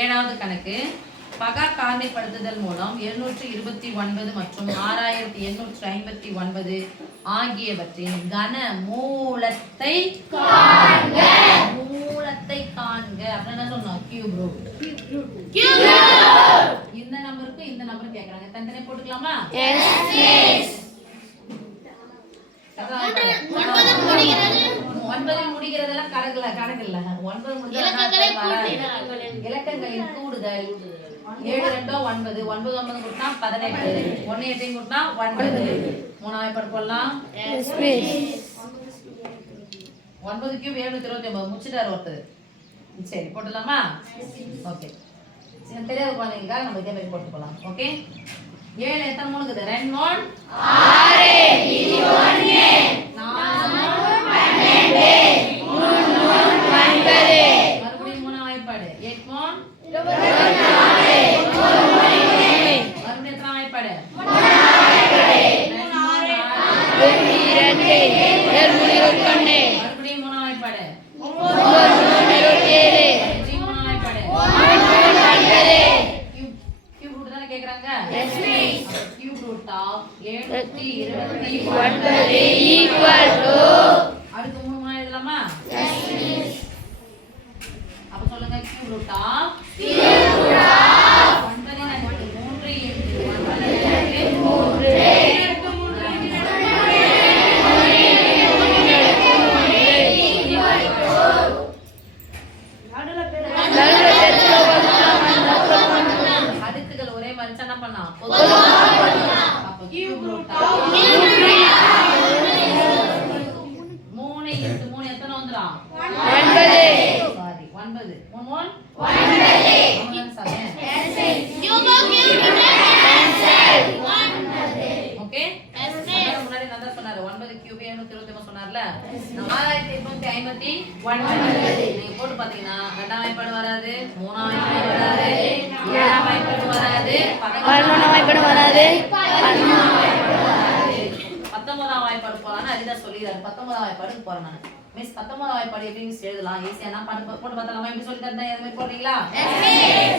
ஏழாவது கணக்கு. பகா காரணிப்படுத்துதல் மூலம் 729 மற்றும் 6859 ஆகியவற்றின் கன மூலத்தை காண்க. மூலத்தை காண்க அப்படின்னா சொன்னோம் கியூப் ரூட். இந்த நம்பருக்கு இந்த நம்பர் கேக்குறாங்க, தனித்தனியா போட்டுக்கலாமா? ஒன்பதில் முடிகிறதெல்லாம் கணக்கு இல்ல. 9 இலக்கங்களின் கூடுதல் 7 2 9 9 9 கூட்டினா 18 1 8 கூட்டினா 9 மூணாவது படம் போடலாம். 9 கியூப் 729 முடிச்சிட்டாரு ஒருத்தர். சரி போடலாமா? ஓகே. சரி தெரியாத குழந்தைங்களுக்காக நம்ம இதே மாதிரி போட்டு போலாம். ஓகே. 7 எத்தனை மூணு இருக்குது? 2 3 6 இது 1 4 12 3 9 மறுபடியும் மூணாவது வாய்ப்பாடு 8 3 24 மறுபடியும் எத்தனை வாய்ப்பாடு? மறுபடியும் மூணாவது வாய்ப்பாடு கேக்குறாங்க. Cube root of 729 equal to அடுத்து மூணு மூணு எழுதலாமா? அப்ப சொல்லுங்க கியூப் ரூட் ஆஃப் 9 3 அடுக்குகள் ஒரே மாதிரி என்ன பண்ணா? அப்ப கியூப் ரூட் ஆஃப் 3 into 3 எத்தனை வந்துரும்? 9 sorry 9 1 1 9 sorry cube cancel 9 okay. முன்னாடி நான் தான் சொன்னாரு 9 கியூப் 729 சொன்னார்ல. 4851 நீங்க போட்டு பாத்தீங்கன்னா ரெண்டாம் வாய்ப்பாடு வராது, மூணாம் வாய்ப்பாடு வராது, ஏழாம் வாய்ப்பாடு வராது, 11ஆம் வாய்ப்பாடு வராது, 19ஆம் வாய்ப்பாடு போறான்னு அரிதா சொல்லிடுறாரு. 19ஆம் வாய்ப்பாடுக்கு போறேன் நான். மிஸ் 19ஆம் வாய்ப்பாடு எப்படி மிஸ் எழுதலாம்? ஈஸியா நான் போட்டு பார்த்தலாமா? எப்படி சொல்லி தந்தேன்? எது மாதிரி போடுறீங்களா?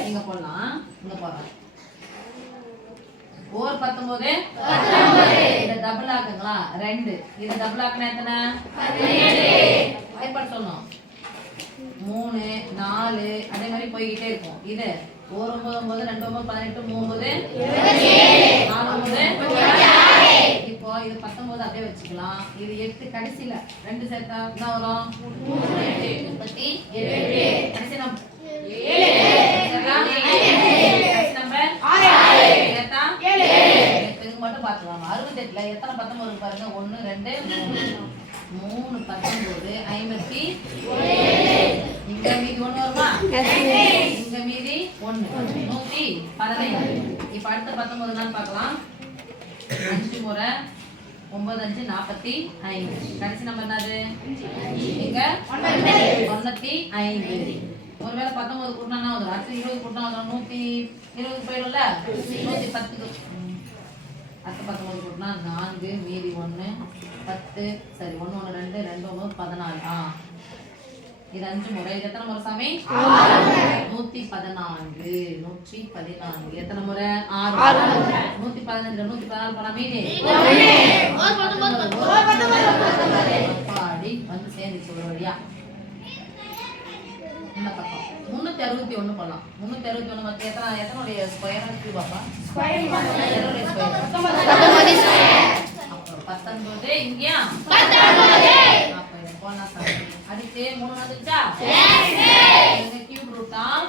நீங்க போடலாம். இங்க போறேன். ஓர் 19 இத டபுள் ஆக்குங்களா? 2 இத டபுள் ஆக்குனா எத்தனை? 17 வாய்ப்பாடு சொல்லணும். 3 4 அதே மாதிரி போய்கிட்டே இருக்கும். இது 1 9 9 2 9 18 3 9 4 இப்போ இது 19 அப்படியே வச்சுக்கலாம். இது 8 கடைசில 2 சேர்த்தா என்ன வரும்? 38 கடைசி நம்பர் 7 கடைசி நம்பர் 6 சேர்த்தா 7 இது மட்டும் பாத்துவாங்க. 68ல எத்தனை 19 பாருங்க? 1 2 3 19 51 இங்க மீதி 1 வருமா? இங்க மீதி 1 115. இப்ப அடுத்த 19 தான் பார்க்கலாம். 5 முறை 9 5 45 கடைசி நம்பர் என்னது? இங்க 95. ஒருவேளை 19 கூட்டினா என்ன வரும்? அடுத்து 20 கூட்டினா வரும் 120 போயிடும்ல. 110 அடுத்து 19 கூட்டினா 4 மீதி 1 10 சரி 1 1 2 2 9 14 இது 5 முறை. இது எத்தனை முறை சாமி? 114 114 எத்தனை முறை? 6 115 114 போனா மீதி பாடி வந்து சேர்ந்துச்சு ஒரு வழியா. இந்த பக்கம் 361 போடலாம். 361 மொத்தம் எத்தனுடைய ஸ்கொயர் இருக்கு பாப்பா? ஸ்கொயர் 19 இங்கயா 19 அப்ப இது போனா சாமி. அடுத்து 3 வந்துச்சா? S cube root of